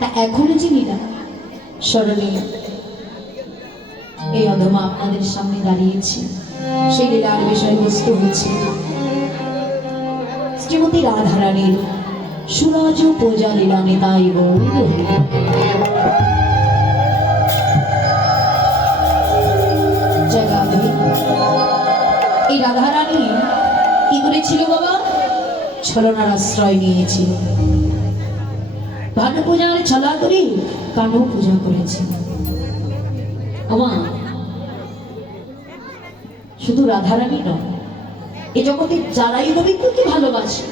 তা এখনো চিনি না স্মরণে এই অধমা আপনাদের সামনে দাঁড়িয়েছি। সেই লীলার বিষয়বস্তু হচ্ছে শ্রীমতী রাধারানীর সুরাজ পূজা লীলা নিতাই গৌর। এই রাধারানী কি করেছিল বাবা? ছলনার আশ্রয় নিয়েছিল। ভানু পূজার ছলা করে কানু পূজা করেছিল। শুধু রাধারানী নয়, এ জগতে যারাই গোবিন্দকে ভালোবাসে,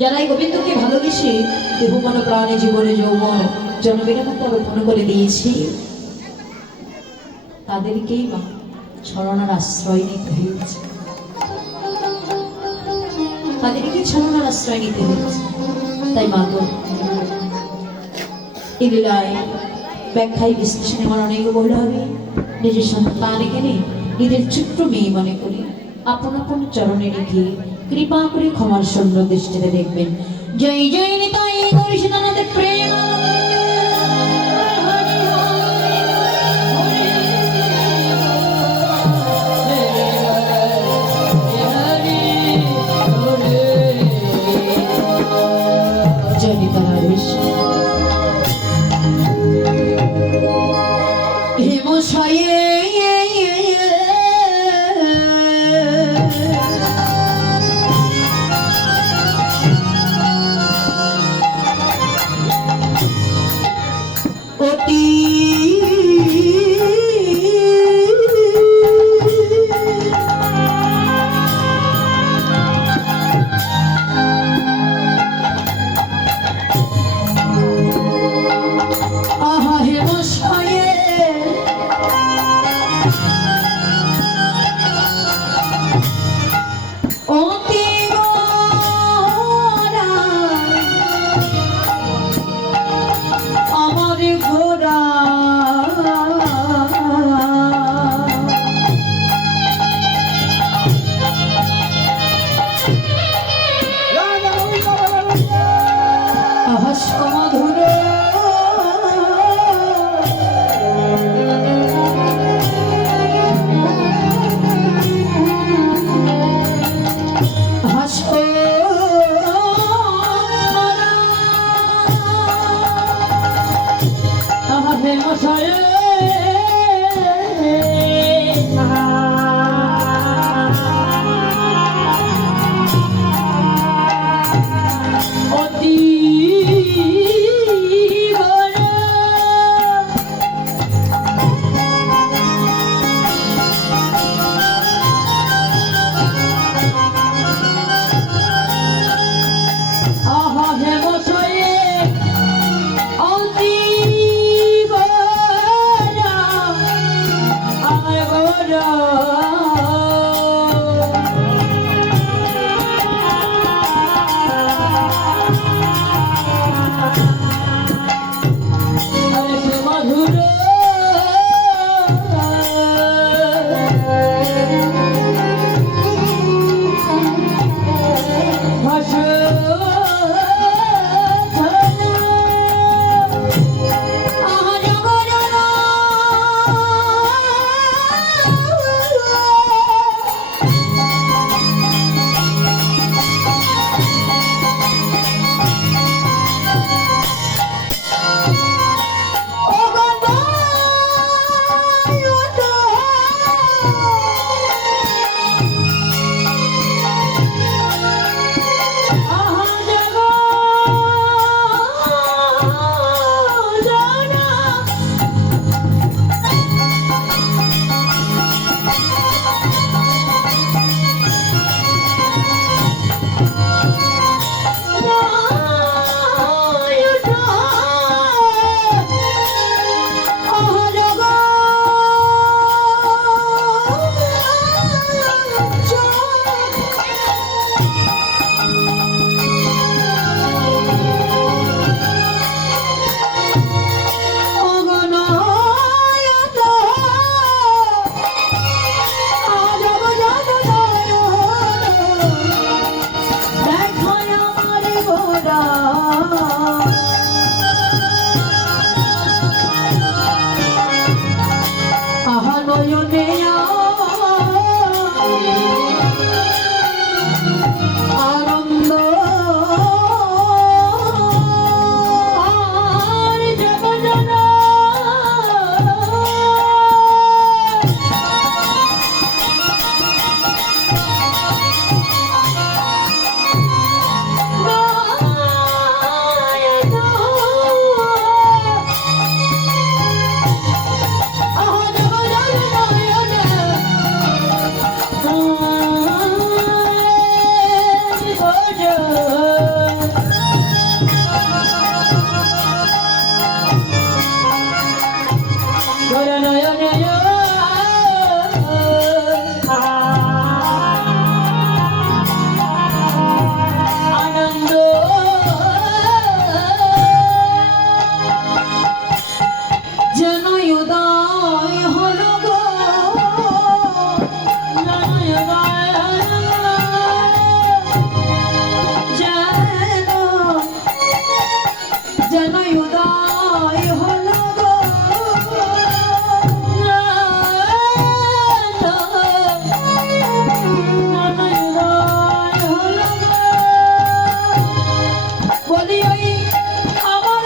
যারাই গোবিন্দকে ভালোবেসে দেহ মন প্রাণে জীবনে যৌবন জনবিরামতা রোপণ করে দিয়েছে, তাদেরকেই মা ছলনার আশ্রয় নিতে হয়েছে, তাদেরকে ছলনার আশ্রয় নিতে হয়েছে। তাই মা তো এই লীলায় ব্যাখ্যায় বিশ্লেষণে আমার অনেক বলতে হবে। নিজের সন্তান এখানে নিজের ছোট্ট মেয়ে মনে করি আপন আপন চরণে রেখে কৃপা করে ক্ষমার সুন্দর দৃষ্টিতে দেখবেন। জয় জয় নিতাই গৌর সীতানাথের প্রেম। জয় নিতাই হেমশয়ে যেনই উদয় হলো গো বলি ওই আমার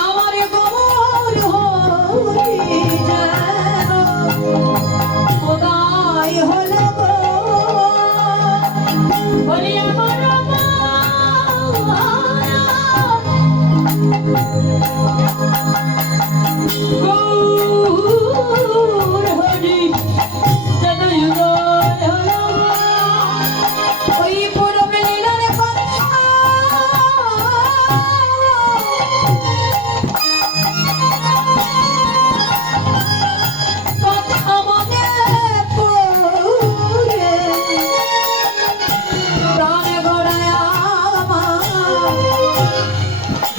আমার গোর হরি যেন উদয় হলো গো বলি আমার গৌর হরি যেন উদয় হলো ওই পূরবে লীলার কথা মনে পড়ে প্রাণ গড়ায় আমার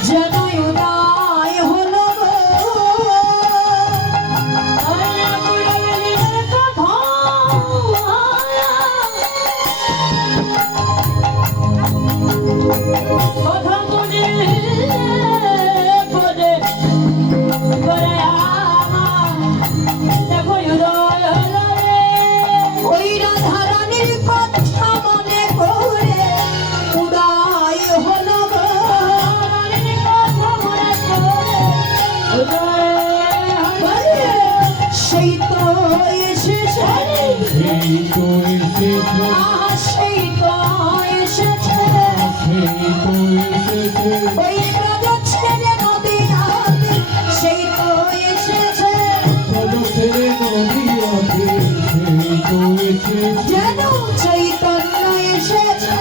যেন উদয় হলো গো কথা মনে পড়ে গড়ায় আমার দেখো উদয় হলো রে ওই রাধারানীর কথা মনে করে উদয় হলো গো রানীর কথা মনে করে উদয় হলো সেই তো এসেছে সেই তো এসেছে সেই তো এসেছে সেই তো এসেছে ওই ব্রজ ছেড়ে নদীয়াতে সেই তো এসেছে পদ ছেড়ে নদীয়াতে সেই তো এসেছে যেন চৈতন্য এসেছে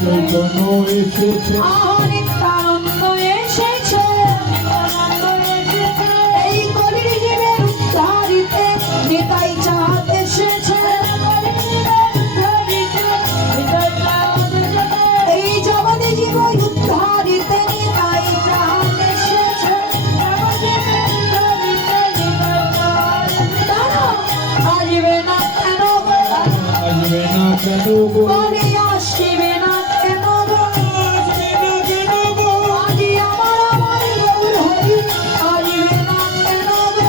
চৈতন্য এসেছে নিত্যানন্দ এসেছে এই কলির জীবের উদ্ধারিতে নিতাই চাঁদ এসেছে এই জগতে জীব উদ্ধারিতে নিতাই চাঁদ এসেছে তারা আসবে না কেন গো? আসবে না কেন গো বলি আসবে না কেন গো? আজি আমার গৌর হরি আসবে না কেন গো?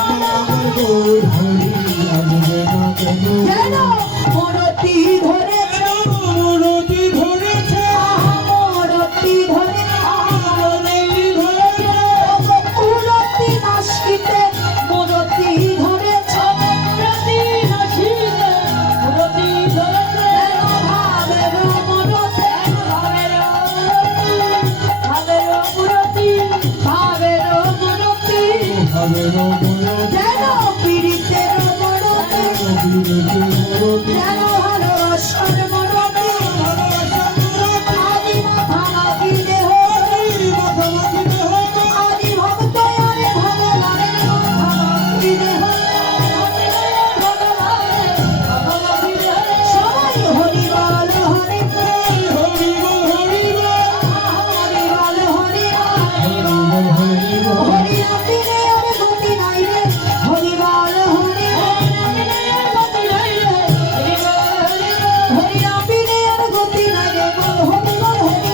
আমার গৌর হরি আসবে না কেন যেন মূরতি ধরেছে মূরতি ধরেছে মূরতি ধরে মূরতি নাসিতে মূরতি ধরেছে মূরতি নাসিতে মূরতি ধরেছে ভাবের মূরতি ভাবের মূরতি ভাবের মূরতি ভাবের মূরতি যেন পীড়িতের মূরতি বীরের মূরতি যেন ভালোবাসার মূরতি আদি মাথামাখি দেহ আদি ভক্ত আরে ভগবানের মাথামাখি দেহ সবাই হরি বল হরি হরি বল হরি হরি নামে আর গতি নাই রে হরি বল হরি হরি নামে আর গতি নাই রে বল হরি বল হরি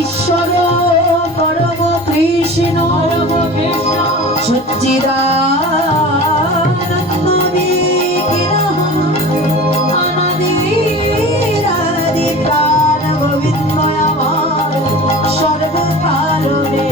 ঈশ্বর পরম কৃষ্ণ সচ্চিদানন্দ বিগ্রহ অনাদিরাদি প্রাণ গোবিন্দ আমার সর্বকারণে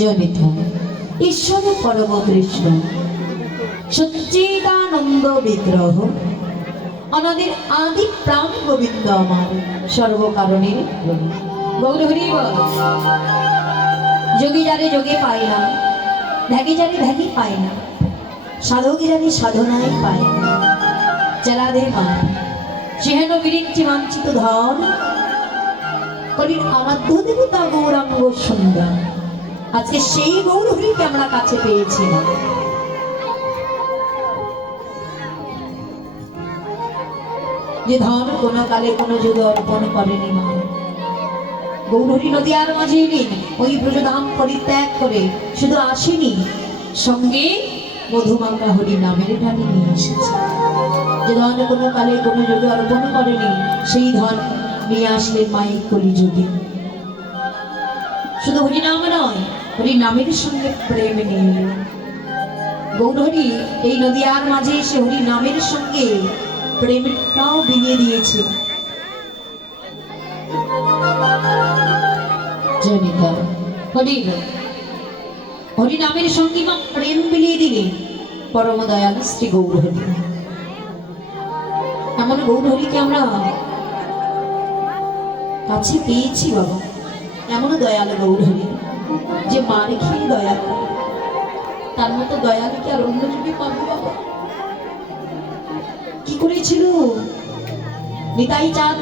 জনিত ঈশ্বর পরম কৃষ্ণ সচ্চিদানন্দ বিগ্রহ অনাদির আদি প্রাণ গোবিন্দ আমার সর্বকারণের প্রভু। গৌর হরি বল। যোগী যারে যোগে পায় না, ধ্যাগী যারে ধ্যাগী পায় না, সাধকী যারে সাধনায় পায় না, চলাধে মান সেহেন বিরিঞ্চি মাঞ্চিত ধন কলির আরাধ্য দেবতা গৌরাঙ্গ সুন্দর। আজকে সেই গৌর হরিকে আমরা কাছে পেয়েছি। যে ধন কোন কালে কোন যুগে অর্পণ করেনি মা। গৌরহরি নদীয়ার মাঝে এলেন, ওই ব্রজধাম পরিত্যাগ করে শুধু আসেনি, সঙ্গে মধুমাখা হরি নামের ডালি নিয়ে এসেছে। যে ধন কোনো কালে কোনো যুগে অর্পণ করেনি, সেই ধন নিয়ে আসলেন মায়ের কলিযুগে। শুধু হরি নাম নয়, হরি নামের সঙ্গে প্রেম নিয়ে এলেন। গৌরহরি এই নদীয়ার মাঝে এসে হরি নামের সঙ্গে প্রেমটাও বিলিয়ে দিয়েছে। হরি নামের সঙ্গে মা প্রেম বিলিয়ে দিলেন পরম দয়াল শ্রী গৌরহরি। এমন গৌরহরিকে আমরা কাছে পেয়েছি বাবা। এমন দয়াল গৌরহরি যে মা রেখেই দয়া করে, তার মতো দয়ালকে আর অন্য যুগে পাবো বাবা? কি করেছিল নিতাই চাঁদ?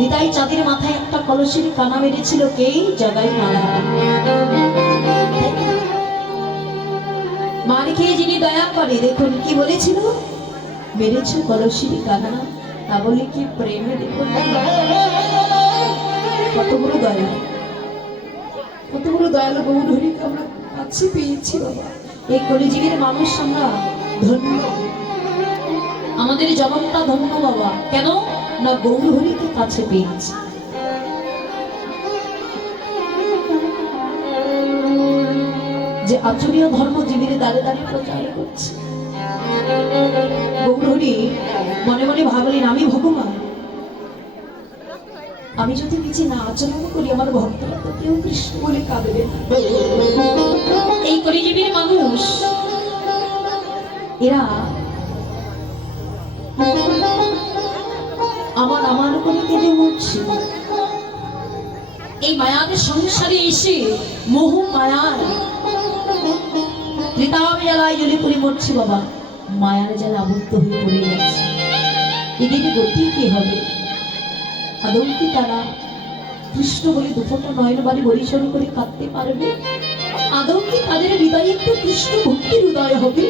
নিতাই চাঁদের মাথায় একটা কলসির কানা মেরেছিল কে? জাগাই মারা। মার খেয়ে যিনি দয়া করে, দেখুন কি বলেছিল, মেরেছে কলসির কানা, তা বলে কি প্রেমে? দেখুন কত বড় দয়া, কত বড় দয়ালু গৌরহরিকে আমরা কাছে পেয়েছি বাবা। এই কলিযুগের মানুষ আমরা ধন্য, আমাদের জনমটা ধন্য বাবা। কেন না গৌরহরিকে কাছে পেয়েছি। যে আচরণীয় ধর্ম জীবনে দাঁড়ে দাঁড়িয়ে প্রচার করছে। গৌরহরি মনে মনে ভাবলেন, আমি ভগবান, আমি যদি নিজে না আচরণ করি আমার ভক্তরা তো কেউ কৃষ্ণ বলে কাঁদবে। এই কলিযুগের মানুষ এরা আমার আমার করে কেঁদে মরছে। এই মায়াদের সংসারে এসে মোহ মায়ার ত্রিতাপ জ্বালায় জ্বলে পড়ে মরছে বাবা। মায়ার জ্বালা আবদ্ধ হয়ে পড়ে যাচ্ছে। এদিকে গতি কি হবে? আদৌ কি তারা কৃষ্ণ বলে দুফোটা নয়ন বাড়ি পরিসর করে কাঁদতে পারবে? আদৌ কি তাদের হৃদয়ে একটু কৃষ্ণ ভক্তির হৃদয় হবে?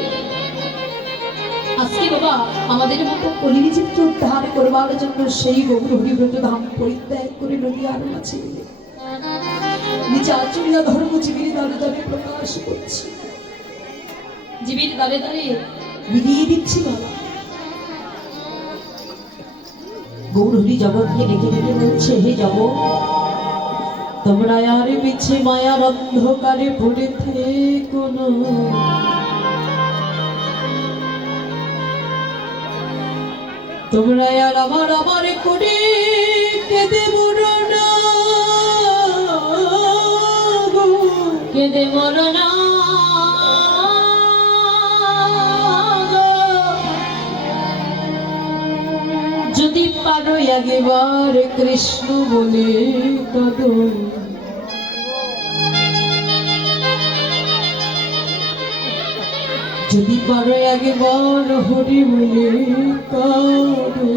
আজকে বাবা আমাদের মতো কলিযুগকে উদ্ধার করবার জন্য সেই গৌরহরি ব্রজধাম পরিত্যাগ করে নদীয়ার মাঝে নিজ আচরণীয় ধর্ম জীবের দ্বারে দ্বারে প্রকাশ করছে, জীবের দ্বারে দ্বারে বিলিয়ে দিচ্ছি বাবা। গৌরহরি জগৎকে ডেকে ডেকে বলছে, হে জগৎ, তোমরা আর মিছে মায়ার অন্ধকারে পড়ে থেকো না। তোমরা আর আমার আমার করে কেঁদে মরো না, কেঁদে মরো না। যদি পারো একবার কৃষ্ণ বলে কাঁদো, যদি পারো একবার হরি বলে কাঁদো।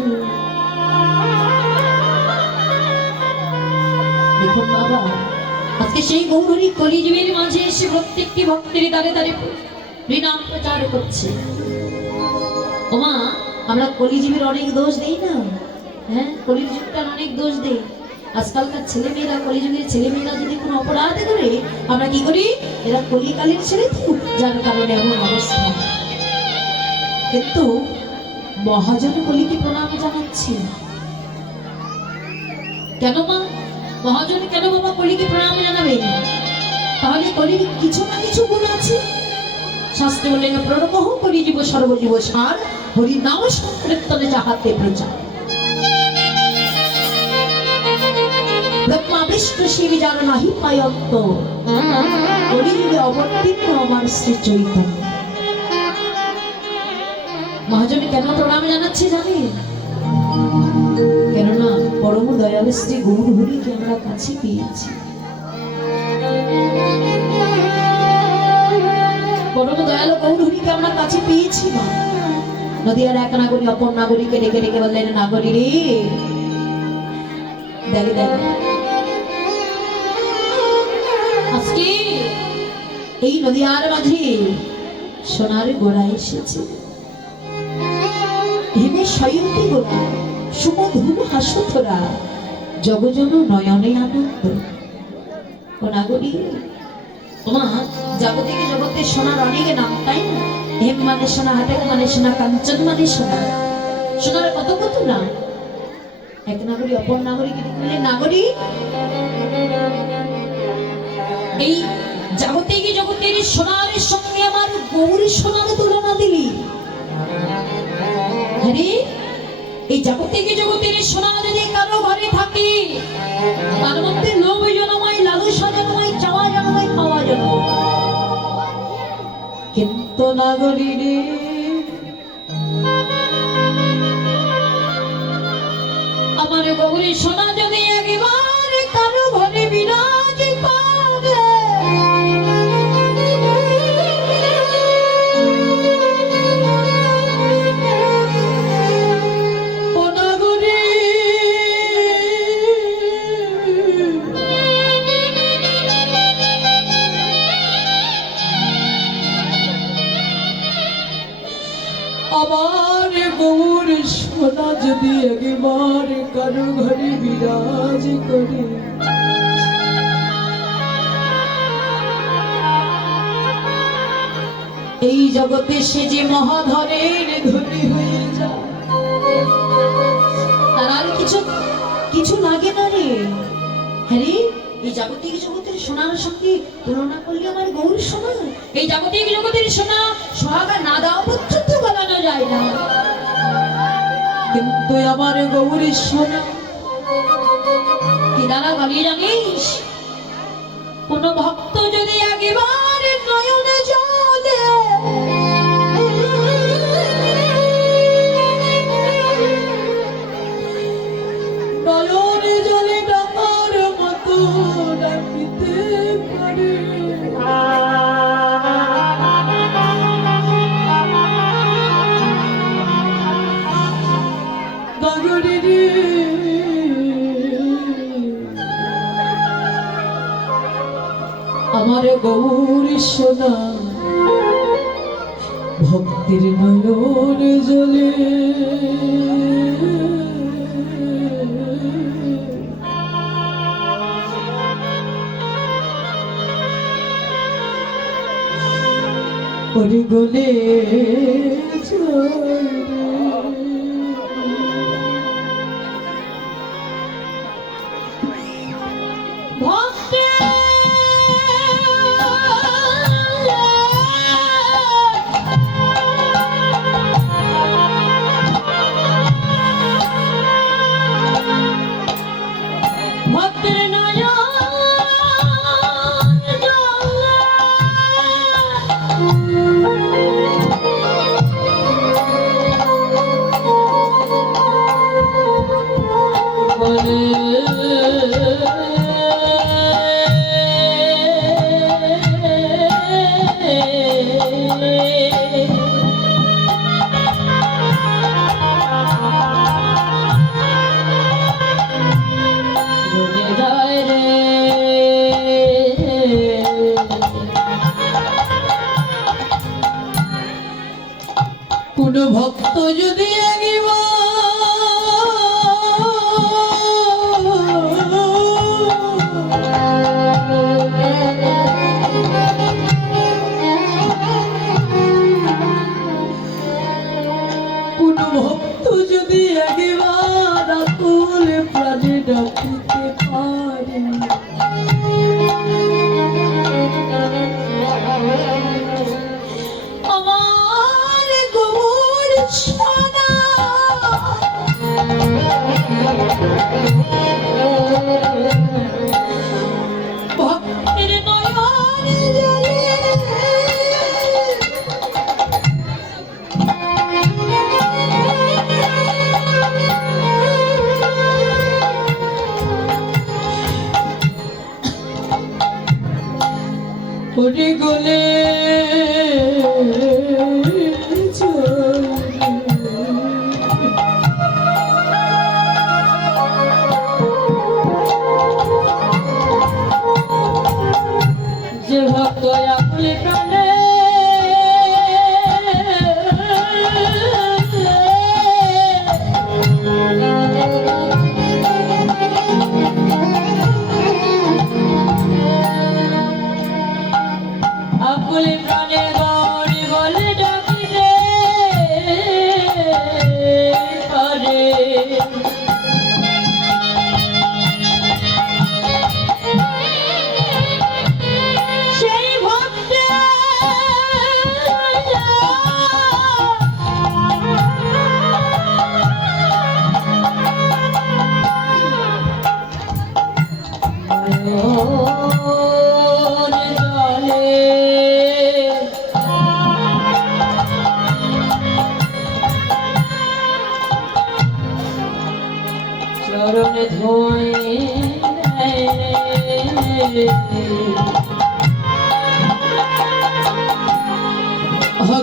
দেখুন বাবা, আজকে সেই গৌরহরি কলিযুগের মাঝে এসে প্রত্যেকটি ভক্তের দ্বারে দ্বারে হরিনাম প্রচার করছে। ওমা, আমরা কলিযুগের অনেক দোষ দেই না? হ্যাঁ, কলিযুগটার অনেক দোষ দেই। আজকালকার ছেলেমেয়েরা, কলিযুগের ছেলেমেয়েরা যদি কোনো অপরাধ করে, আমরা কি করি? এরা কলিকালের ছেলে তো, যার কারণে এমন অবস্থা। কিন্তু মহাজন কলিকে প্রণাম জানাচ্ছি। কেন মা? মহাজন কেন বাবা কলিকে প্রণাম জানাবেন? তাহলে কলির কিছু না কিছু গুণ আছে। শাস্ত্রে বললেন, প্রণমঃ কলিজীব সর্বজীব সার, হরি নাম সংকীর্তনে যাহাতে প্রচার। ব্রহ্মা বিষ্ণু শিব যার নাহি পায়ত্ত, কলিযুগে অবতীর্ণ আমার শ্রী চৈতন্য। মহাজন কেন প্রণাম জানাচ্ছে জানেন? কেননা পরম দয়াল শ্রী গৌরহরিকে আমরা কাছে পেয়েছি। পরম দয়াল গৌরহরিকে আমরা কাছে পেয়েছি মা। নদিয়ার এক নাগরী অপর নাগরীকে ডেকে ডেকে বললেন, নাগরী রে দেখ দেখ আজকে এই নদিয়ার মাঝে সোনার গোড়া এসেছে। হেমে শয়ন্তী গোড়া সুমধুর হাসুথরা জগজন নয়নে আনন্দ। ও নাগরী তোমার জাগতিক জগতে সোনার অনেক নাম, তাই না? হেম মানে সোনা, হাটেক মানে সোনা, কাঞ্চন মানে সোনা, সোনার কত কত নাম। এক নাগরী অপর নাগরীকে বললেন, নাগরী এই জাগতিক জগতের সোনার সঙ্গে আমার গৌরী সোনার তুলনা দিলি? আরে এই জাগতিক জগতের সোনা যদি কারো ঘরে থাকে তার মধ্যে লোভ জন্মায়, লালসা জন্মায়, চাওয়া জন্মায়, পাওয়া জন্মায়। কিন্তু নাগরী রে আমার গৌরী সোনা যদি একবার কারো ঘরে বিরাজ করে, ও নাগরী আমার গৌর সোনা যদি একবার কারো ঘরে বিরাজ করে, এই জগতে সে যে মহাধনের ধনী হয়ে যায়, তার আর কিছু লাগে না রে। হ্যাঁ রে, এই জাগতিক জগতের সোনার সঙ্গে তুলনা করলে আমার গৌর সোনা, এই জাগতিক জগতের সোনা সোহাগা না দেওয়া পর্যন্ত গলানো যায় না। কিন্তু আমার গৌরী সোনা কি দ্বারা গলিয়ে জানিস? কোন ভক্ত যদি একবার নয়নে জলে নয়নে জলে ডাকার মতো ডাকিতে পারে, আমার গৌরী সোনা ভক্তির নয়ন জলে ওরে গলে কোন ভক্ত যদি একবার আকুল প্রাণে ডাকিতে পারে, আমার গৌর সোনা ওরে গলে যে ভক্ত আকুল প্রাণে আকুল প্রাণে গৌরী বলে ডাকিতে পারে সেই ভক্তে চরণে ধোয়ে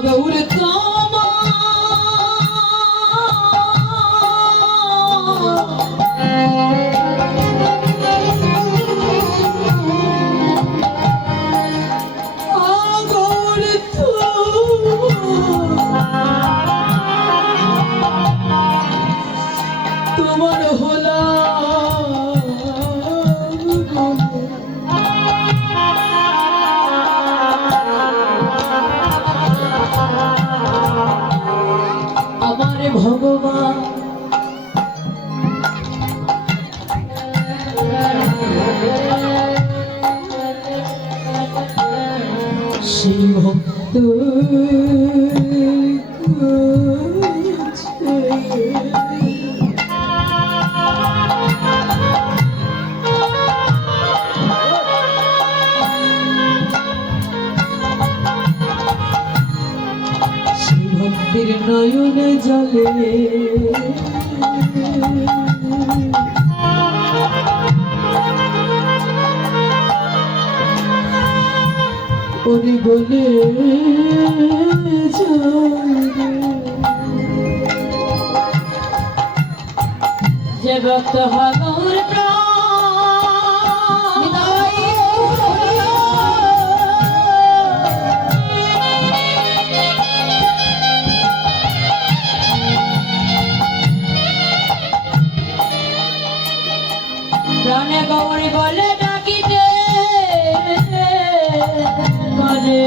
গৌর তোমা গৌর তোমার হলা আমার ভগবান সেই ভক্ত সেই ভক্তের নয়নে জলে ওরে বলে যে ভক্ত হগৌর প্রাণে গৌরী বলে ডাকিতে পারে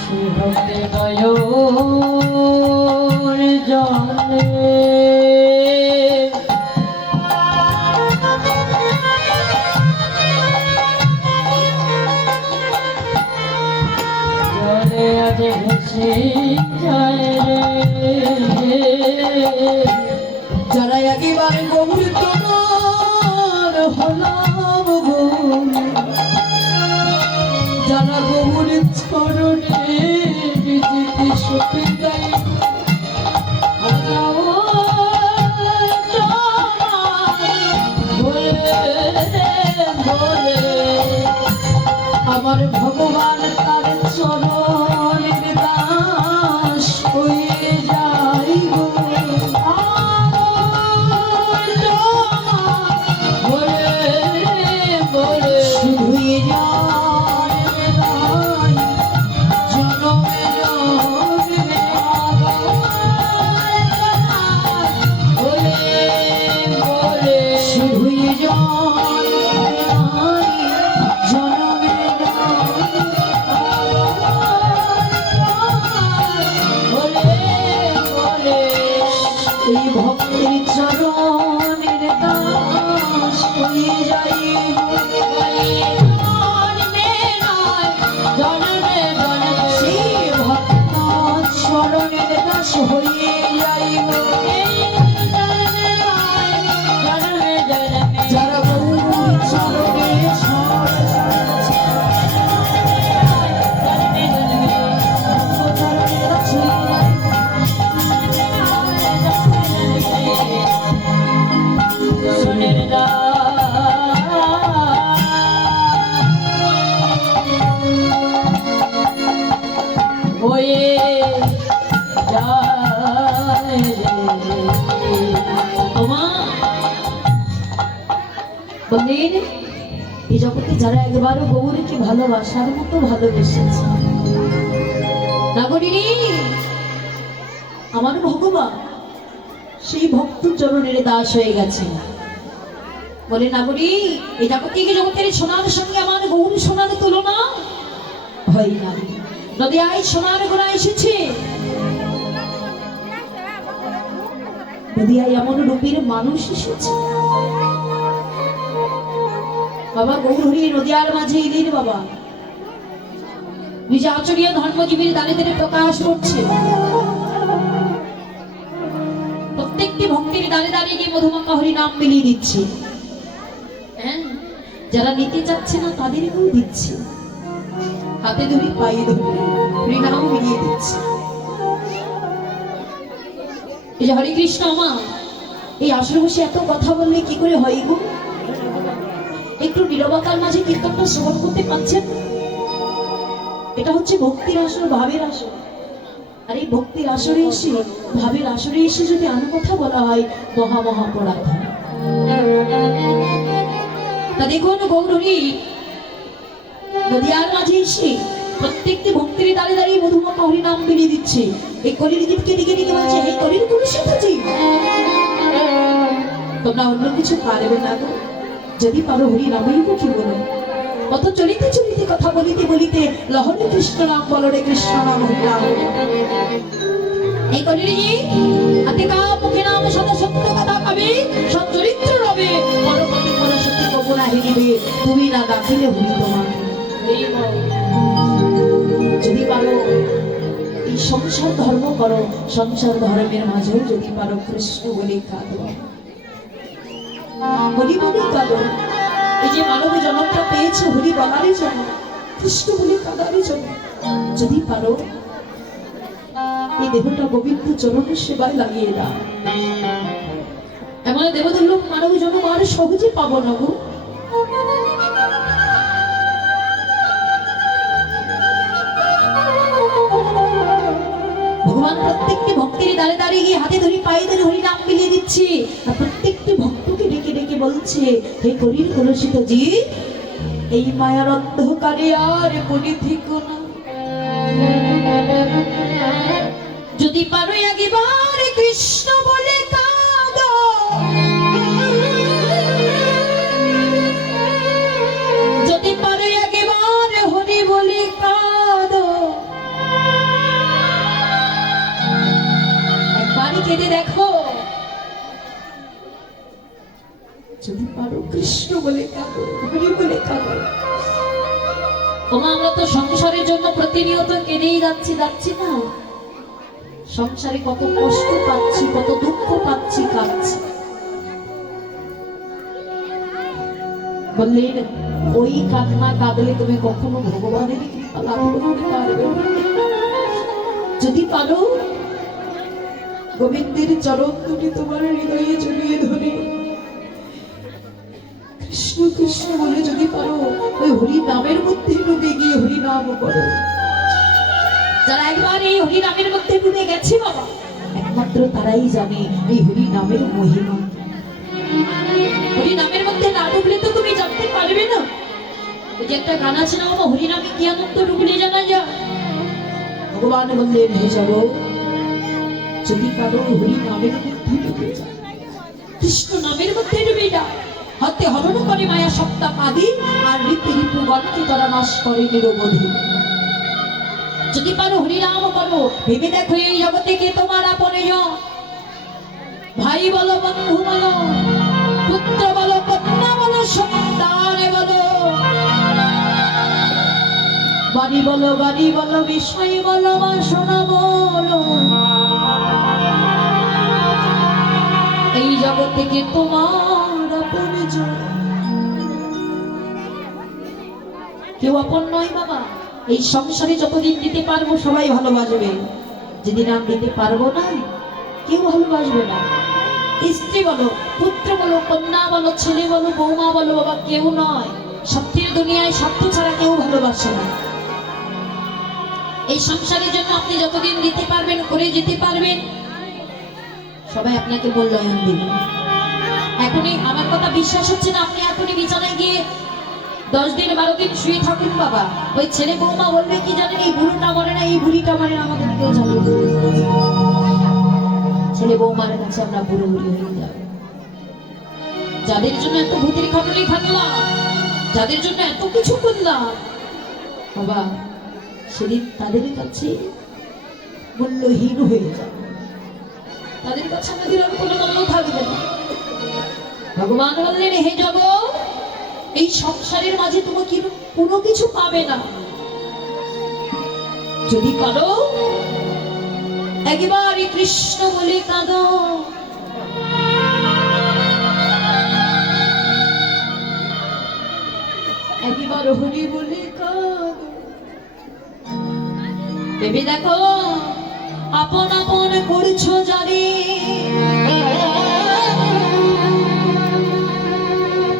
সে ভক্তে নয়ন জলে জলে আজ ভেসে যায় রে যারা একেবারে গৌর তোমার হলাম গো যারা গৌর চরণে নিজেকে সঁপে দেয় আমার ভগবান তার চরণের দাস হয়ে যাই গো শুধুই যায় জনমে জন্মে শুধুই জনমে এই ভক্তের চরণের দাস হয়ে যাই সেই ভক্ত চরণের দাস হয়ে যাই যারা গৌর চরণে Thank you. বললেন এই জগতে যারা একবারও গৌরীকে ভালোবাসার মতো ভালোবেসেছে, নাগরিনী আমার ভগবান সেই ভক্ত চরণের দাস হয়ে গেছে। বলে নাগরী এই জগতের সোনার সঙ্গে আমার গৌরী সোনার তুলনা হয় না। নদিয়ায় সোনার গোড়া এসেছে, নদিয়ায় এমন রূপের মানুষ এসেছে। বাবা গৌরহরি নদিয়ার মাঝে এলেন বাবা, নিজে আচরীয় ধর্মজীবীর দারিদ্র প্রকাশ করছে। প্রত্যেকটি ভক্তির দ্বারে দাঁড়িয়ে গিয়ে মধুমাখা হরি নাম মিলিয়ে দিচ্ছে। হ্যাঁ, যারা নিতে চাচ্ছে না তাদেরকেও দিচ্ছে, হাতে ধরে পায়ে ধরে হরিনাম মিলিয়ে দিচ্ছে। এই যে হরে কৃষ্ণ মা, এই আসরে বসে এত কথা বললে কি করে হয় গো? একটু নীরবতার মাঝে কীর্তনটা শ্রবণ করতে পারছেন? এটা হচ্ছে ভক্তির আসর, ভাবের আসর। আর এই ভক্তির আসরে এসে, ভাবের আসরে এসে যদি আনো কথা বলা হয়, মহা মহা অপরাধ। তা দেখুন গৌরহরি নদিয়ার মাঝে এসে প্রত্যেকটি ভক্তির দাঁড়িয়ে দাঁড়িয়ে মধুমাখা হরি নাম মিলিয়ে দিচ্ছে। এই কলির গীতকে দিকে দিকে বলছে, হে কলির কোন শিখেছি তোমরা অন্য কিছু পারবে না গো, যদি পারো হরি নামেই মুখে বলো। কত চলিতে চলিতে কথা বলিতে বলিতে লহরে কৃষ্ণ নাম বলো রে, কৃষ্ণ নাম হরি নাম। এই কলিজি হাতে কা মুখে নাম সদা সত্য কথা কবে, সৎ চরিত্র রবে, পরপতি পরশক্তি কবুনা হিরিবে, তুমি না ডাকিলে হরি তোমার। যদি পারো এই সংসার ধর্ম করো, সংসার ধর্মের মাঝেও যদি পারো কৃষ্ণ বলে কাঁদো, হরি বলে কাঁদো। এই যে মানব জন্মটা পেয়েছে হরি বলারই জন্য, কৃষ্ণ বলে কাঁদারই জন্য, যদি পারো এই দেহটা গোবিন্দ চরণের সেবায় লাগিয়ে দাও। এমন দেবদুল্লভ মানব জন্ম আর সহজে পাবো না গো। ভগবান প্রত্যেকটি ভক্তির দ্বারে দাঁড়িয়ে গিয়ে হাতে ধরে পায়ে ধরে হরি নাম মিলিয়ে দিচ্ছে, আর প্রত্যেকটি ভক্তকে ডেকে ডেকে বলছে, হে কলির কলুষিত জি, এই মায়ার অন্ধকারে আর বলি থেকো না। যদি পারো একবার কৃষ্ণ বলে কাঁদো, যদি পারো একবার হরি বলে কাঁদো, একবারই কেঁদে দেখো। যদি পারো কৃষ্ণ বলে কাঁদো, হরি বলে কাঁদো। ওমা আমরা তো সংসারের জন্য প্রতিনিয়ত কেঁদেই যাচ্ছি না? সংসারে কত কষ্ট পাচ্ছি, কত দুঃখ পাচ্ছি, কাঁদছি। বললেন ওই কান্না কাঁদলে তুমি কখনো ভগবানের কৃপা লাভ করতে পারবে না। যদি পারো গোবিন্দের চরণ দুটি তোমার হৃদয়ে জড়িয়ে ধরে কৃষ্ণ কৃষ্ণ বলে যদি পারো ওই হরি নামের মধ্যে ডুবে গিয়ে হরি নাম করো। যারা একবার এই হরি নামের মধ্যে ডুবে গেছে বাবা, একমাত্র তারাই জানে এই হরি নামের মহিমা। হরি নামের মধ্যে না ডুবলে তো তুমি জানতে পারবে না। ওই যে একটা গান আছে না বাবা, হরি নামে কি আনন্দ ডুবলে জানা যায়। ভগবান বললেন হে যাবো, যদি কারো হরি নামের মধ্যে ডুবে যায়, কৃষ্ণ নামের মধ্যে ডুবে যায়, হাতে হরণ করে মায়া সপ্তা আদি, আর রীতি রিপু গণকে তারা নাশ করে নিরবধি। যদি পারো হরিনাম করো, ভেবে দেখো এই জগতে কে তোমার আপনজন। ভাই বলো, বন্ধু বলো, পুত্র বলো, কন্যা বলো, সন্তান বলো, বাড়ি বলো, গাড়ি বলো, বিষয় বলো, বাসনা বলো, এই জগতে কে তোমার আপনজন। কেউ আপন নয় বাবা। এই সংসারে যতদিন দিতে পারবো সবাই ভালোবাসবে, যেদিন আমি দিতে পারবো না কেউ ভালোবাসবে না। স্ত্রী বলো, পুত্র বলো, কন্যা বলো, ছেলে বলো, বৌমা বলো, বাবা কেউ নয়। স্বার্থের দুনিয়ায় স্বার্থ ছাড়া কেউ ভালোবাসে না। এই সংসারের জন্য আপনি যতদিন দিতে পারবেন, করে যেতে পারবেন, সবাই আপনাকে মূল্যায়ন দিবে। এখনই আমার কথা বিশ্বাস হচ্ছে না, আপনি এখনই বিছানায় গিয়ে 10 দিন 12 দিন শুয়ে থাকুন বাবা। ওই ছেলে বৌমা বলবে কি জানেন, এই বুড়োটা মরে না, এই বুড়িটা মরে না, আমাদের কেউ জানে না। ছেলে বৌমার কাছে আমরা বুড়ো বুড়ি হয়ে যাব। যাদের জন্য এত ভূতের খাটুনি খাটলাম, যাদের জন্য এত কিছু করলাম বাবা, সেদিন তাদের কাছে মূল্যহীন হয়ে যাবে, তাদের কাছে আমাদের আর কোনো মূল্য থাকবে না। ভগবান বললেন, হে জগৎ, এই সংসারের মাঝে তুমি কি কোনো কিছু পাবে না, যদি কাঁদো একবারই কৃষ্ণ বলে কাঁদো। একবার হরি বলে কাঁদো। ভেবে দেখো, আপন আপন করছো জানি,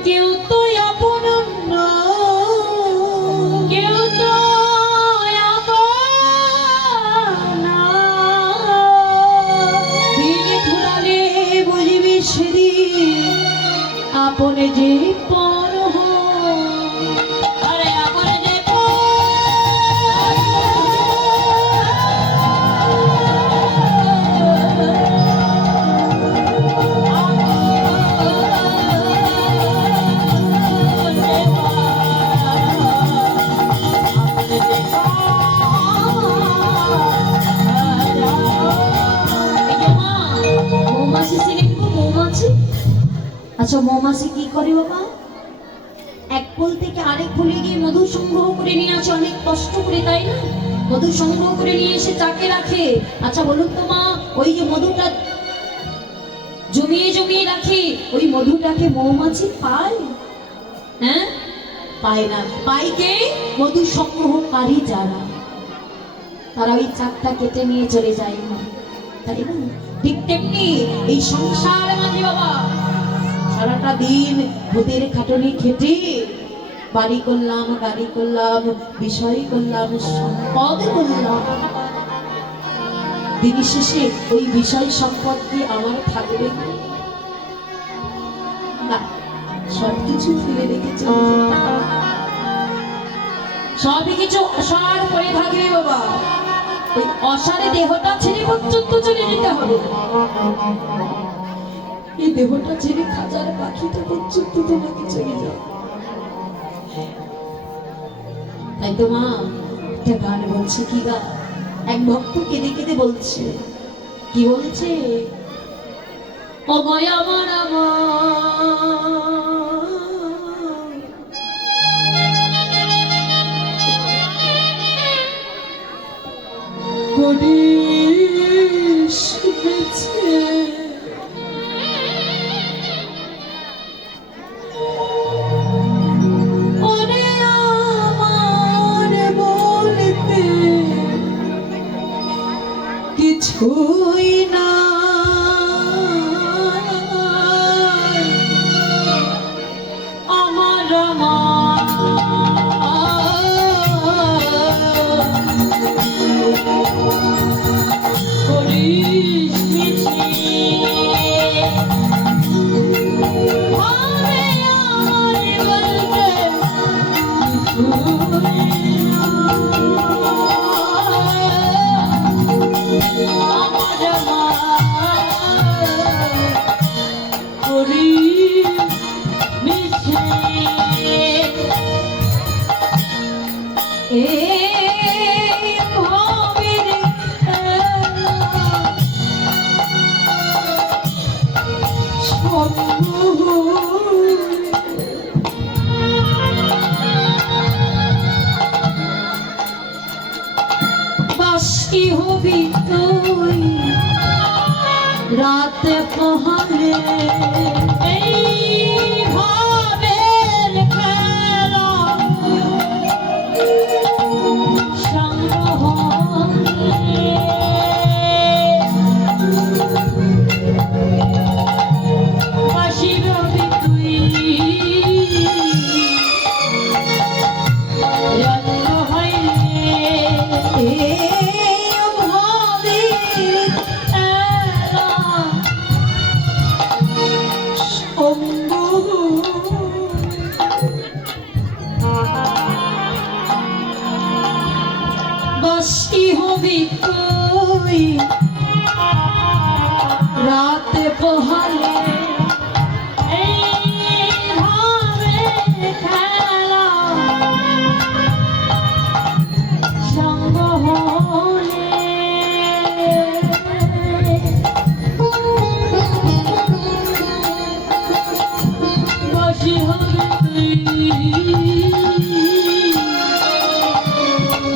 কেউ তো আপন না, কেউ তো আপন না। দিনে ফুরালে বুঝবি সেদিন আপনে যে পর আচ্ছা, মৌমাছি কি করে বাবা? এক ফুল থেকে আরেক ফুলে গিয়ে মধু সংগ্রহ করে নিয়ে আসে, অনেক কষ্ট করে, তাই না? মধু সংগ্রহ করে নিয়ে এসে চাকে রাখে। আচ্ছা বলুন তো মা, ওই যে মধুটা জমিয়ে জমিয়ে রাখে, ওই মধুটাকে মৌমাছি পায়? হ্যাঁ, পায় না। পায় কে? মধু সংগ্রহকারী যারা, তারা ওই চাকটা কেটে নিয়ে চলে যায় না, তাই না? ঠিক তেমনি এই সংসার মাঝে বাবা সারাটা দিন ভূতের খাটুনি খেটে বাড়ি করলাম, গাড়ি করলাম, বিষয় করলাম, সম্পদ করলাম, দিন শেষে ওই বিষয় সম্পদ কি আমার থাকবে না? সবকিছু ফেলে রেখে চলে যেতে হবে। সবই কিছু অসার করে থাকবে বাবা, ওই অসারে দেহটা ছেড়ে পর্যন্ত চলে যেতে হবে। এই দেহটা ছেড়ে খাঁচার পাখিটা পর্যন্ত তোমাকে চলে যাও। তাই তো মা একটা গান বলছে, কি গান? এক ভক্ত কেঁদে কেঁদে বলছে, কি বলছে? অময় আমার করিস কিছুই না, আমার করিস বাসি হবি তুই রাত পহলে, এই ভাবের খেলা বাসি হবি তুই রাত পহলে, বঙ্গু বসি হবি তুই রাতে পোহালে এইভাবে খেলা সঙ্গ হলে বসি হবে তুই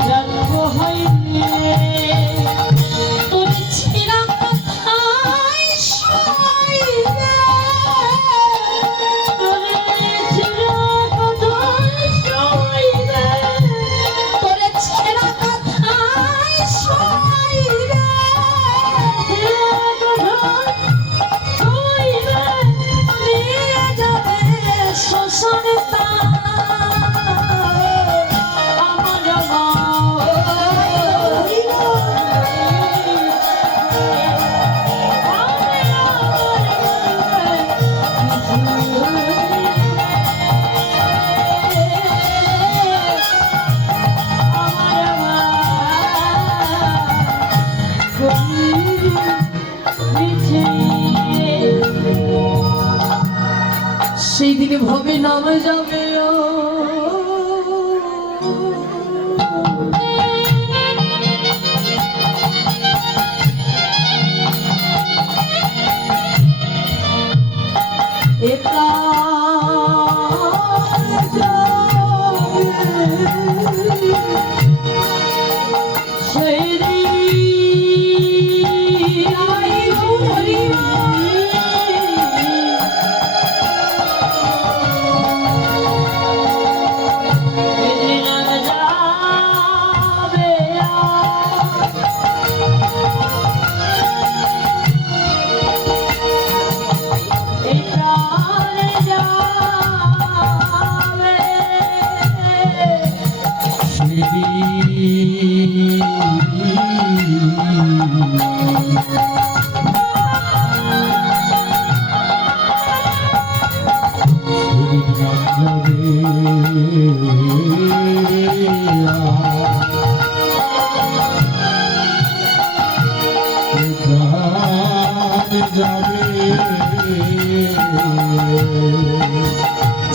জন্ম হইলে তোর ছিঁড়া কথায় সইলে তোর ছিঁড়া কথায় সইলে তোর ছিঁড়া কথায় সইলে সইলে নিয়ে যাবে শ্মশানে সেই দিনে ভবে নামে যাবে একা সেই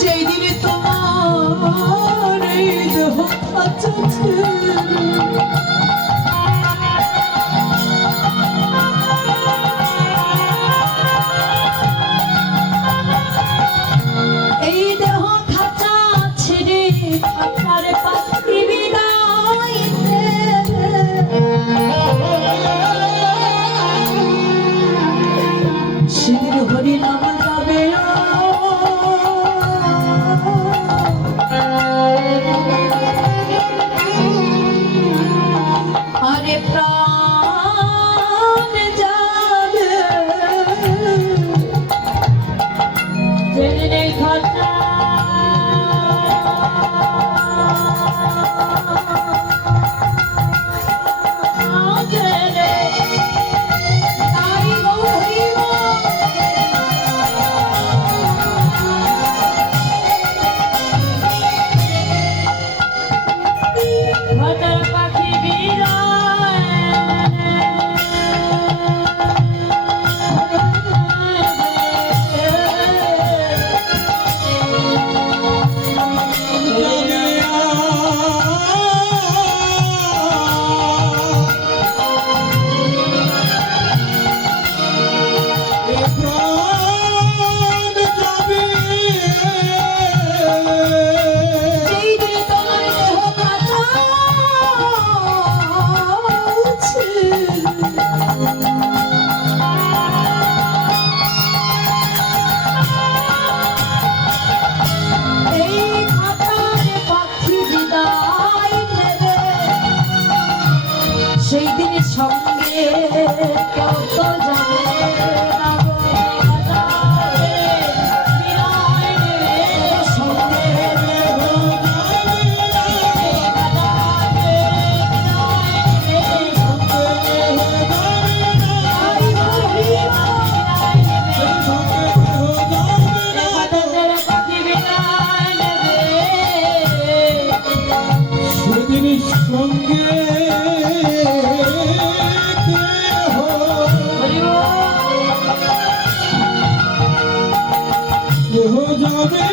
যেই দিনে তোমার এই দেহ কাঁচাছে এই দেহ খাঁচা ছেড়ে খাঁচার পাখি বিদায় সেদিন হরি নাম যাবে আরে প্রাণ যাবে যেদিন এই ঘটনা পাখি সেই দিনের সঙ্গে কেউ তো যাবে না বলে যাবে বিদায় রে সঙ্গে হবে না।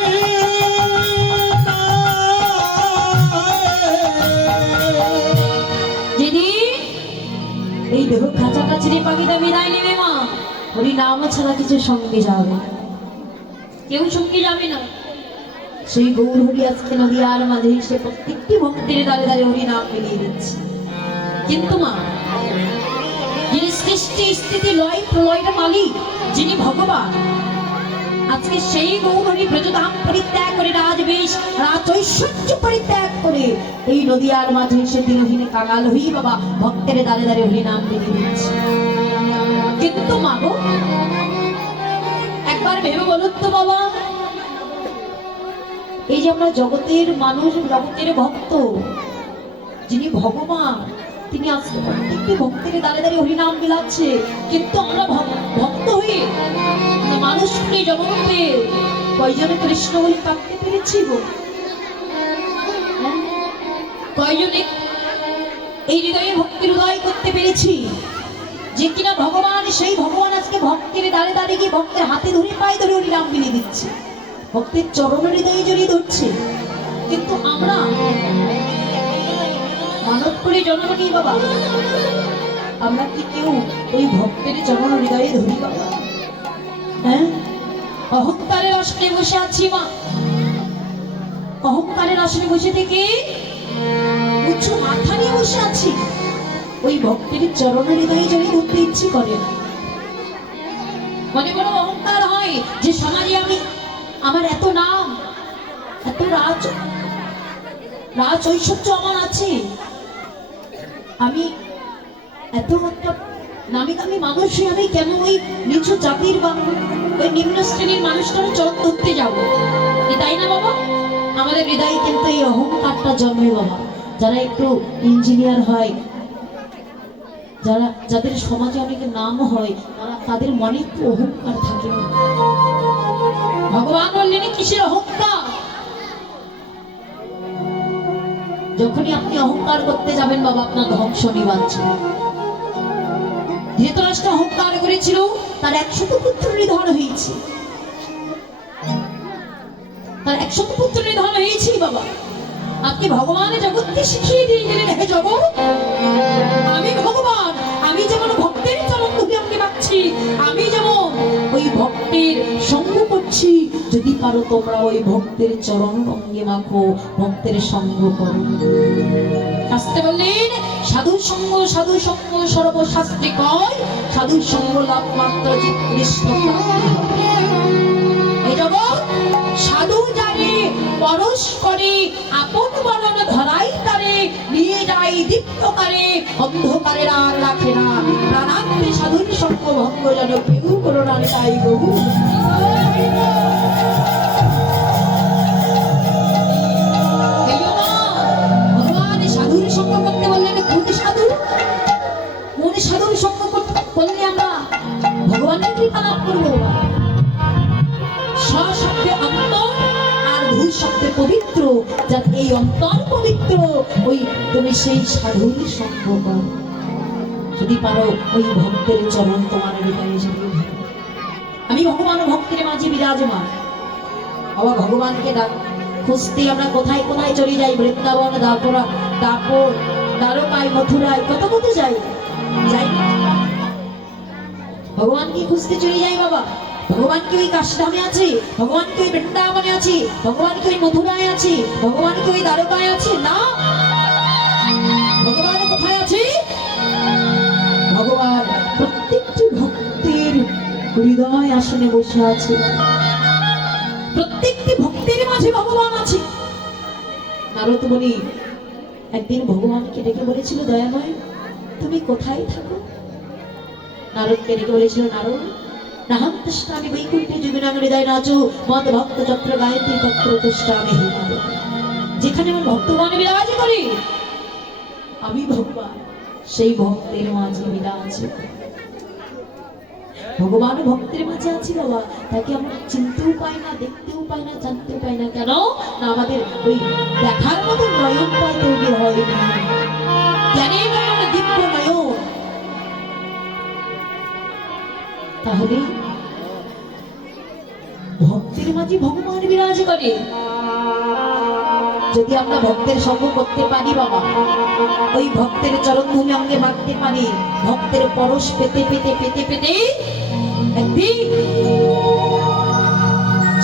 দিদি এই দেখো খাঁচা কাছড়ি পাখিটা বিদায় নেবে মা, হরি নাম ছাড়া কিছু সঙ্গে যাবে না, কেউ সঙ্গে যাবে না। সেই গৌর হরি আজকে নদীয়ার মাঝে এসে প্রত্যেকটি ভক্তের দ্বারে দ্বারে হরি নাম মিলিয়ে দিচ্ছে। কিন্তু মা, যিনি সৃষ্টি স্থিতি লয় প্রলয়টা মালিক, যিনি ভগবান, আজকে সেই গৌর হরি ব্রজধাম পরিত্যাগ করে রাজবেশ রাজৈশ্বর্য পরিত্যাগ করে এই নদীয়ার মাঝে এসে দিনহীন কাঙাল হই বাবা ভক্তের দ্বারে দ্বারে হরি নাম মিলিয়ে দিচ্ছে। কিন্তু মা গো, একবার ভেবে বলুন তো বাবা, এই যে আমরা জগতের মানুষ, জগতের ভক্ত, যিনি ভগবান তিনি আজকে প্রত্যেকটি ভক্তের দ্বারে দ্বারে হরিনাম বিলাচ্ছে, কিন্তু আমরা ভক্ত হয়ে মানুষ করে জন্ম পেয়ে কয়জনে কৃষ্ণ বলে কাঁদতে পেরেছি গো? কয়জনে এই হৃদয়ে ভক্তির উদয় করতে পেরেছি যে কিনা ভগবান, সেই ভগবান আজকে ভক্তের দ্বারে দ্বারে গিয়ে ভক্তের হাতে ধরে পায়ে ধরে হরিনাম মিলিয়ে দিচ্ছে, ভক্তের চরণ হৃদয়ে জড়িয়ে ধরছে। কিন্তু আমরা মানব করে জন্ম নিই বাবা, আমরা কি কেউ ওই ভক্তের চরণ হৃদয়ে ধরি বাবা? হ্যাঁ, অহংকারের আসনে বসে আছি মা, অহংকারের আসনে বসে থেকে উচ্চ মাথা নিয়ে বসে আছি, ওই ভক্তের চরণ হৃদয়ে জড়িয়ে ধরতে ইচ্ছে করে না। মনে বড় অহংকার হয় যে সমাজে আমি, আমার এত নাম, এত রাজ ঐশ্বর্য আমার আছে, আমি এত একটা নামি দামি মানুষ, আমি কেন ওই নিচু জাতির বা ওই নিম্ন শ্রেণীর মানুষটারও চরণ ধরতে যাবো? তাই না বাবা? আমাদের হৃদয়ে কিন্তু এই অহংকারটা জন্মে বাবা। যারা একটু ইঞ্জিনিয়ার হয়, যাদের সমাজে অনেক নাম হয়, তাদের মনে একটু অহংকার থাকে। ভগবান বললেন কিসের অহংকার? যখনই আপনি অহংকার করতে যাবেন বাবা, আপনার ধ্বংস নিবাচ্ছে। ধৃতরাষ্ট্র অহংকার করেছিল, তার 100 পুত্র নিধন হয়েছে, তার 100 পুত্র নিধন হয়েছে বাবা। আপনি ভগবানের জগৎকে শিখিয়ে দিয়ে গেলেন, হে জগৎ আমি ভগবান, আমি যেমন ভক্তের চরণ ধরে আমাকে পাচ্ছি, আমি যেমন ওই ভক্তের সঙ্গ করছি, যদি পারো তোমরা ওই ভক্তের চরণ অঙ্গে মাখো, ভক্তের সঙ্গ করো। শাস্ত্রে বললেন সাধু সঙ্গ সর্বশাস্ত্রে কয়, সাধু সঙ্গ লাভ মাত্র যে কৃষ্ণ প্রাপ্তি হয়। এই জগৎ সাধু জানে পরশ করে, আপন বরণ ধরাই তারে, নিয়ে যায় দীপ্তকারে, অন্ধকারের আর রাখে না, প্রাণান্তে সাধুর সঙ্গ ভঙ্গ যেন কেউ করোনা তাই বহু। ভগবান সাধুর সঙ্গ করতে বললেন, কোন সাধু? কোন সাধুর সঙ্গ করলে আমরা ভগবানের কৃপা লাভ করবো? শব্দে অন্তর আর ভূ শব্দে পবিত্র, যাতে এই অন্তর পবিত্র, ওই তুমি সেই সাধুর সঙ্গ করো। যদি পারো ওই ভক্তের চরণ তোমার হৃদয়ে জড়িয়ে ধরো। আমি ভগবান ও ভক্তের মাঝে বিরাজমান বাবা। ভগবানকে খুঁজতে আমরা কোথায় কোথায় চলে যাই, বৃন্দাবন, দাপর, দ্বারকায়, মথুরায়, কত কত যাই না? ভগবানকে খুঁজতে চলে যাই বাবা। ভগবান কি ওই কাশীধামে আছে? ভগবান কি ওই বৃন্দাবনে আছে? ভগবান কি ওই মথুরায় আছে? ভগবান কি ওই দ্বারকায় আছে? না, ভগবান কোথায় আছে? ভগবান প্রত্যেকটি ভক্তের হৃদয় আসনে বসে আছে, প্রত্যেকটি ভক্তের মাঝে ভগবান আছে। নারদ মুনি একদিন ভগবানকে ডেকে বলেছিল, দয়াময় তুমি কোথায় থাকো? নারদকে ডেকে বলেছিল, নারদ নাহং তিষ্ঠামি বৈকুণ্ঠে জীবনাং হৃদয় নাচো মত ভক্ত চক্র গায়ত্রী তত্র তিষ্ঠামি হে নারদ। যেখানে আমার ভক্তগণ বিরাজ করে, আমি ভগবান সেই ভক্তের মাঝে বিরাজ। ভগবান ভক্তের মাঝে আছি বাবা, তাকে আমরা চিনতেও পাই না, দেখতেও পাই না, জানতেও পাই না। কেন না? আমাদের ওই দেখার মতো নয়নটা তৈরি হয়নি, জ্ঞানের নয়ন, দিব্য নয়ন। তাহলে ভক্তের মাঝে ভগবান বিরাজ করে। যদি আমরা ভক্তের সঙ্গ করতে পারি বাবা, ওই ভক্তের চরণভূমি অঙ্গে মাখতে পারি, ভক্তের পরশ পেতে পেতে পেতে পেতে একদিন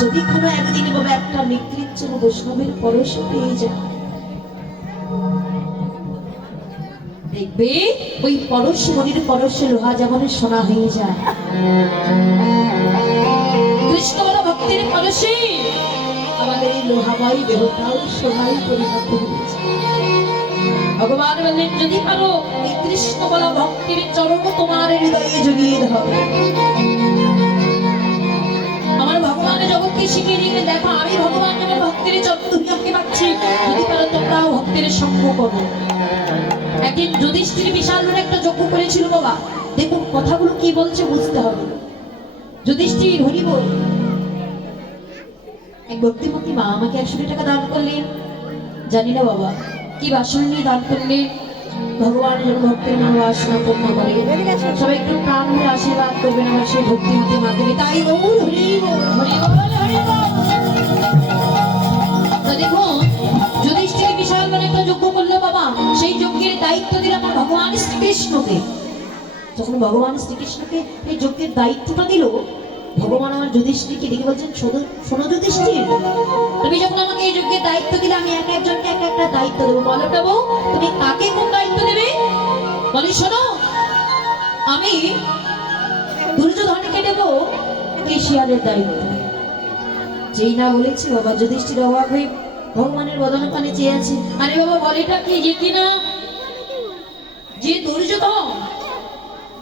যদি কোনো একদিন বাবা একটা নিকৃচ্ছন্ন বৈষ্ণবের পরশ পেয়ে যায়, দেখবে ওই পরশ মনির পরশে লোহা যেমন সোনা হয়ে যায়। কৃষ্ণ বলা ভক্তের পরশে আমাদের এই লোহাময় দেহটাও সোনায় পরিণত হয়েছে। ভগবান বললেন যদি পারো এই কৃষ্ণ বলা ভক্তির চরণ তোমার হৃদয়ে জড়িয়ে দাও। আমার ভগবানের জগৎকে শিখিয়ে দিয়ে দেখো আমি ভগবান যেমন ভক্তির চরণকে পাচ্ছি, যদি পারো তোমরাও ভক্তির সঙ্গ করো। একদিন যুধিষ্ঠির বিশাল বড় একটা যজ্ঞ করেছিল বাবা, দেখুন কথাগুলো কি বলছে বুঝতে হবে। যুধিষ্ঠির হরি বল, এক ভক্তিমতী মা আমাকে 100 টাকা দান করলেন, জানি না বাবা কি বাসন নিয়ে দান করলেন। ভগবান যেন ভক্তের মনোবাসনা পূর্ণ করে। সবাই একটু প্রাণ হয়ে আশীর্বাদ করবেন আমার সেই ভক্তিমতী মাকে। তাই বল হরি বল, হরি বল, হরি বল। তো দেখুন যুধিষ্ঠির বিশাল বড় একটা যজ্ঞ করলো বাবা, সেই যজ্ঞের দায়িত্ব দিল আমার ভগবান শ্রীকৃষ্ণকে। যখন ভগবান শ্রীকৃষ্ণকে এই যজ্ঞের দায়িত্বটা দিল, ভগবান আমার যুধিষ্ঠিরকে ডেকে বলছেন শোনো যুধিষ্ঠির, তুমি যখন আমাকে এই যজ্ঞের দায়িত্ব দিলে আমি এক একজনকে এক একটা দায়িত্ব দেবো। বলো প্রভু তুমি কাকে কোন দায়িত্ব দেবে? বলি শোনো, আমি দুর্যোধনকে দেবো কেশিয়ারের দায়িত্ব। যেই না বলেছি বাবা যুধিষ্ঠির অবাক হয়ে ভগবানের বদন পানে চেয়ে আছে। আরে বাবা বলেটা কি যে কিনা যে দুর্যোধন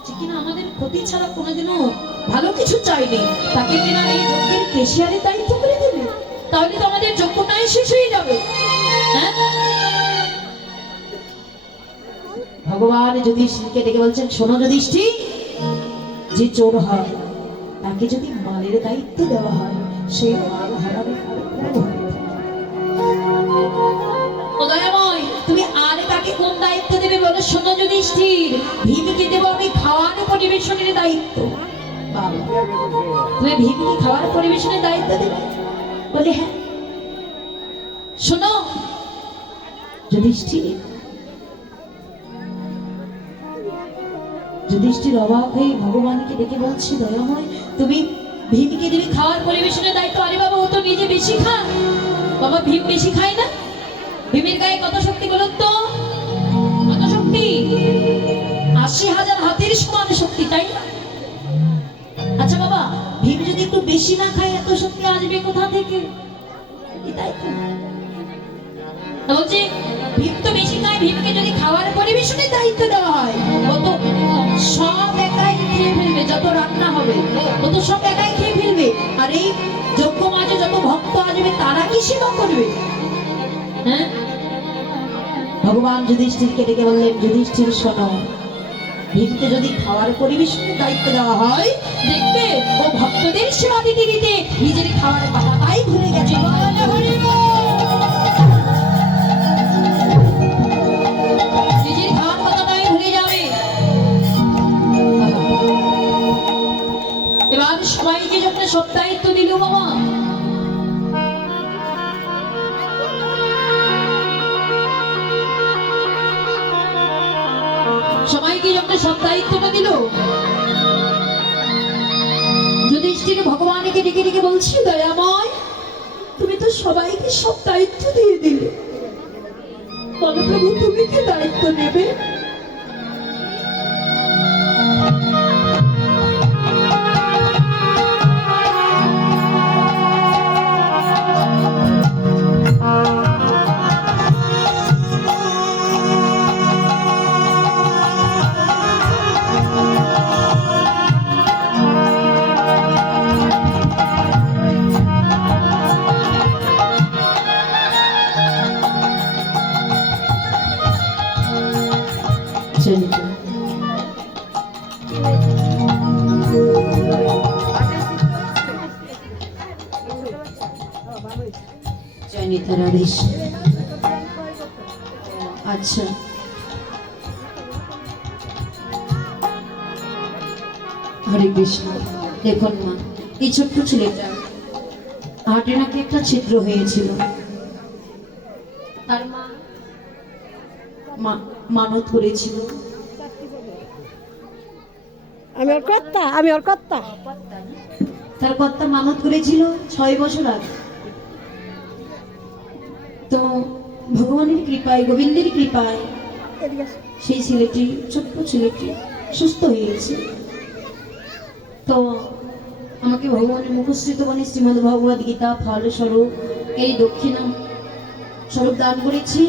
যে কিনা আমাদের ক্ষতি ছাড়া কোনোদিনও ভালো কিছু চাইনি, তাকে কিনা এই যজ্ঞের কেশিয়ারের দায়িত্ব করে দেবে, তাহলে তো আমাদের যজ্ঞটাই শেষ হয়ে যাবে। হ্যাঁ, ভগবান যুধিষ্ঠিরকে ডেকে বলছেন শোনো যুধিষ্ঠির, যে চোর হয় তাকে যদি মালের দায়িত্ব দেওয়া হয় সে মাল হারাবে। তুমি আর কাকে কোন দায়িত্ব দেবে বলো? শোনো যুধিষ্ঠির, ভীমকে দেবো আমি খাওয়ার পরিবেশনের দায়িত্ব। তুমি ভীমকে খাওয়ার পরিবেশনের দায়িত্ব দেবে? বলে হ্যাঁ। শোনো যুধিষ্ঠির, যুধিষ্ঠির অবাক হয়ে ভগবানকে ডেকে বলছি দয়াময় তুমি ভীমকে দেবে খাওয়ার পরিবেশনের দায়িত্ব। আরে বাবা ও তো নিজে বেশি খায় বাবা, ভীম বেশি খায় না? ভীমের গায়ে কত শক্তি বলুন তো? কত শক্তি? 80,000 হাতির সমান শক্তি, তাই না? আচ্ছা বাবা ভীম যদি একটু বেশি না খায় এত শক্তি আসবে কোথা থেকে? তাই তো বলছি ভীম তো বেশি খায়, ভীমকে যদি খাওয়ার পরিবেশনের দায়িত্ব দেওয়া হয় ও তো সব একাই খেয়ে ফেলবে, যত রান্না হবে ও তো সব একাই খেয়ে ফেলবে। আর এই যজ্ঞ মাঝে যত ভক্ত আসবে তারা কি সেবা করবে? হ্যাঁ, ভগবান যুধিষ্ঠিরকে ডেকে বললেন যুধিষ্ঠির শোনো, ভীমকে যদি খাওয়ার পরিবেশনের দায়িত্ব দেওয়া হয় দেখবে ও ভক্তদের সেবা দিতে দিতে নিজের খাওয়ার কথাটাই ভুলে গেছে। নিজের খাওয়ার কথাটাই ভুলে যাবে। এবার সবাইকে যখন সব দায়িত্ব দিল বাবা, সবাইকে যখন সব দায়িত্বটা দিল, যুধিষ্ঠির ভগবানকে ডেকে ডেকে বলছি দয়াময় তুমি তো সবাইকে সব দায়িত্ব দিয়ে দিলে, বলো প্রভু তুমি কি দায়িত্ব নেবে? আচ্ছা হরে কৃষ্ণ। দেখুন মা এই ছোট্ট ছেলেটা হার্টে নাকি একটা ছিদ্র হয়েছিল। তার মা মানত করেছিল। আমি ওর কর্তা তার কর্তা মানত করেছিল 6 বছর আগে। তো ভগবানের কৃপায়, গোবিন্দের কৃপায় সেই ছেলেটি, ছোট্ট ছেলেটি সুস্থ হয়ে গেছে। তো আমাকে ভগবানের মুখশ্রিত বাণী শ্রীমদ্ ভগবদ গীতা ফলস্বরূপ এই দক্ষিণা স্বরূপ দান করেছি।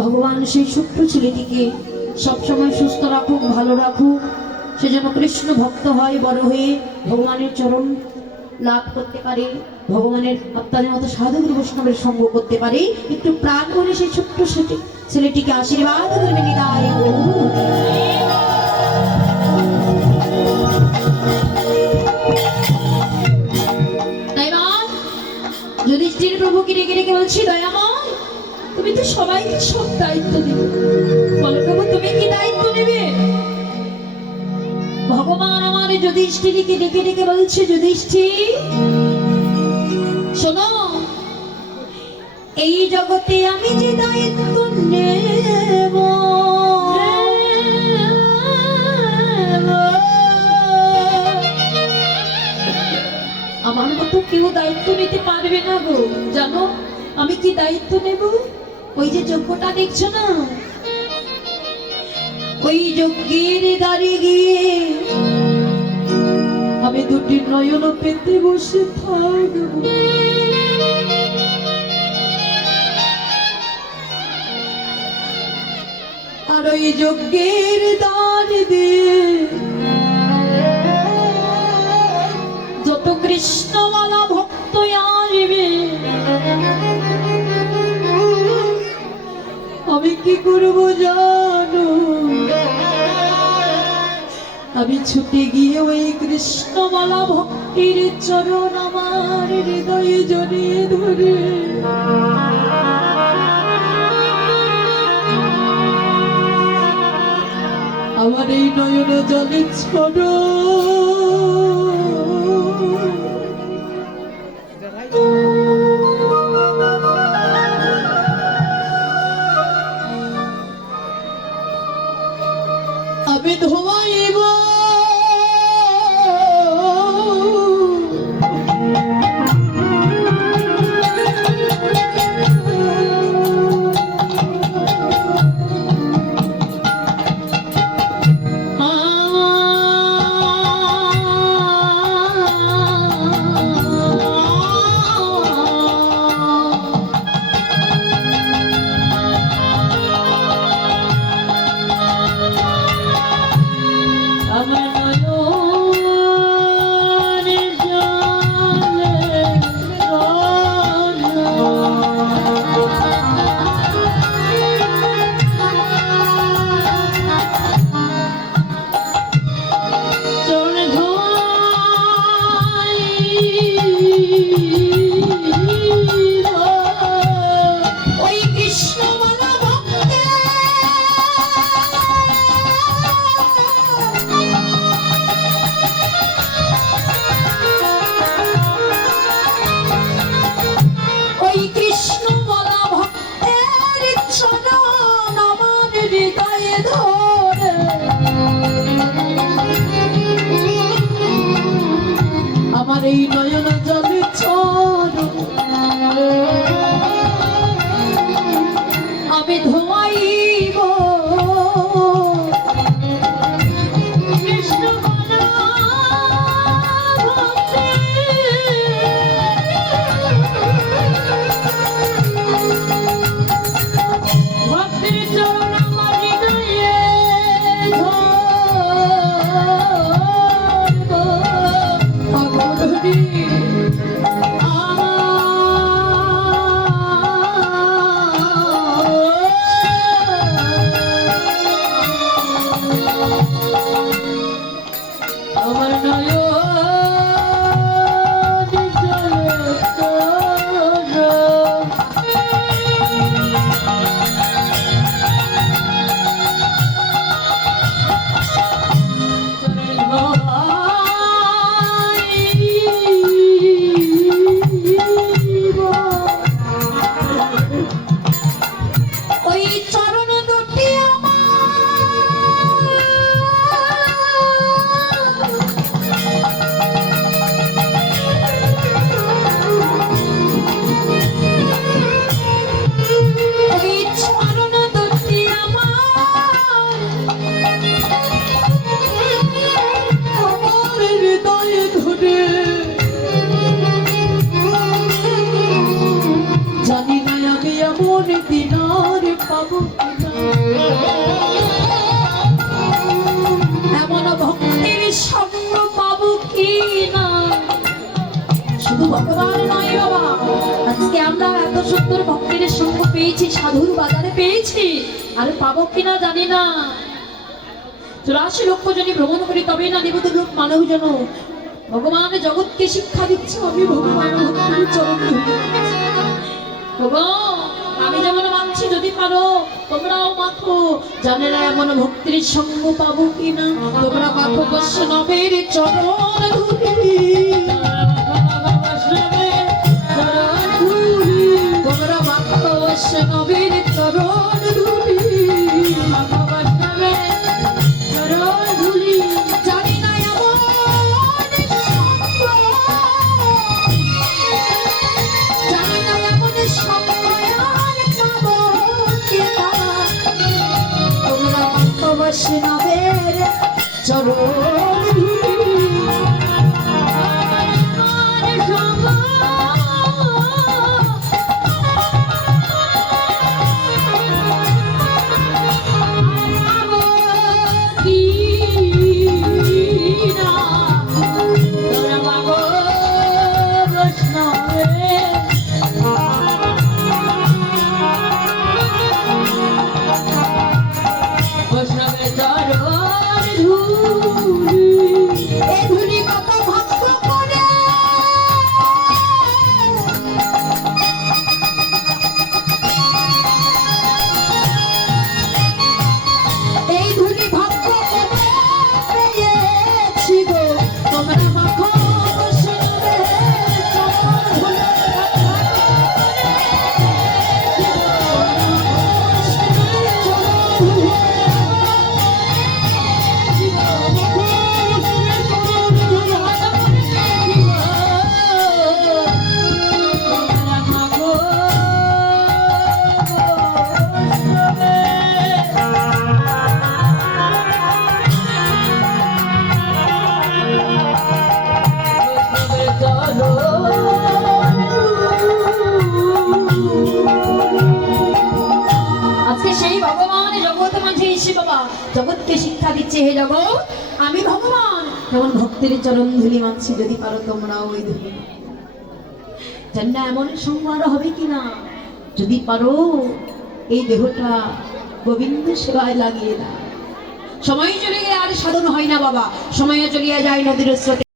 ভগবান সেই ছোট্ট ছেলেটিকে সবসময় সুস্থ রাখুক, ভালো রাখুক, সেজন্য কৃষ্ণ ভক্ত হয়, বড় হয়ে ভগবানের চরণ লাভ করতে পারে, ভগবানের আপনাদের মতো সাধুগুরু বৈষ্ণবের সঙ্গ করতে পারে। একটু প্রাণ করে সেই ছোট্ট ছেলেটিকে আশীর্বাদ করবে নিতাই গৌর। তাই মা যুধিষ্ঠির প্রভুকে রেখে রেখে বলছি, দয়াময় তুমি তো সবাইকে সব দায়িত্ব দিবে, বলো প্রভু তুমি কি দায়িত্ব নেবে? ভগবান আমার যুধিষ্ঠিরকে ডেকে ডেকে বলছে, যুধিষ্ঠির শোনো, এই জগতে আমি যে দায়িত্ব নেব, আমার মতো কেউ দায়িত্ব নিতে পারবে না গো। জানো আমি কি দায়িত্ব নেব? ওই যে যজ্ঞটা দেখছো না, ওই যজ্ঞের গাড়ি গিয়ে আমি দুটি নয়ন পেতে বসে থাকবো। আর ওই যজ্ঞের দান দিয়ে যত কৃষ্ণওয়ালা ভক্ত আসবে, আমি কি করবো জানো? আমি ছুটে গিয়ে ওই কৃষ্ণমালা ভক্তির চরণ আমার হৃদয়ে জড়িয়ে ধরে আমার এই নয়ন জলে ছড়ো আমি ধোয়াইব। আমার এই নয়ন জলে ছড়ো আমি ধোয়াইব। শুধু ভগবান নয় বাবা, আজকে আমরা এত সুন্দর ভক্তের সঙ্গ পেয়েছি, সাধুর বাজারে পেয়েছি, আর পাবো কিনা জানি না। 84 লক্ষ জনে ভ্রমণ করি তবে না দেবতার লোক মানব জন। ভগবান জগৎকে শিক্ষা দিচ্ছে, আমি ভগবান ভক্তের চরণ ধরি। ভগবান আমি যেমন মানছি, যদি পারো তোমরাও মাখো। জানে না এমন ভক্তির সঙ্গ পাবো কিনা, তোমরা মাখো বৈষ্ণবের চরণ ধরি। তোমরা মাখো বৈষ্ণবের চরণ ধরি। জানি না এমন সঙ্গ, জানি না এমন সঙ্গ আর পাবো কিনা। তোমরা মাখো বৈষ্ণবের চরণ ধরি। জগৎকে শিক্ষা দিচ্ছে, হে জগৎ আমি ভগবান যেমন ভক্তের চরণ ধুলি মানছি, যদি পারো তোমরাও ওই ধুলি। জানি না এমন সঙ্গ আর হবে কিনা, যদি পারো এই দেহটা গোবিন্দ সেবায় লাগিয়ে দাও। সময় চলে গেলে আর সাধন হয় না বাবা, সময়ে চলিয়া যায় নদীর স্রোতে।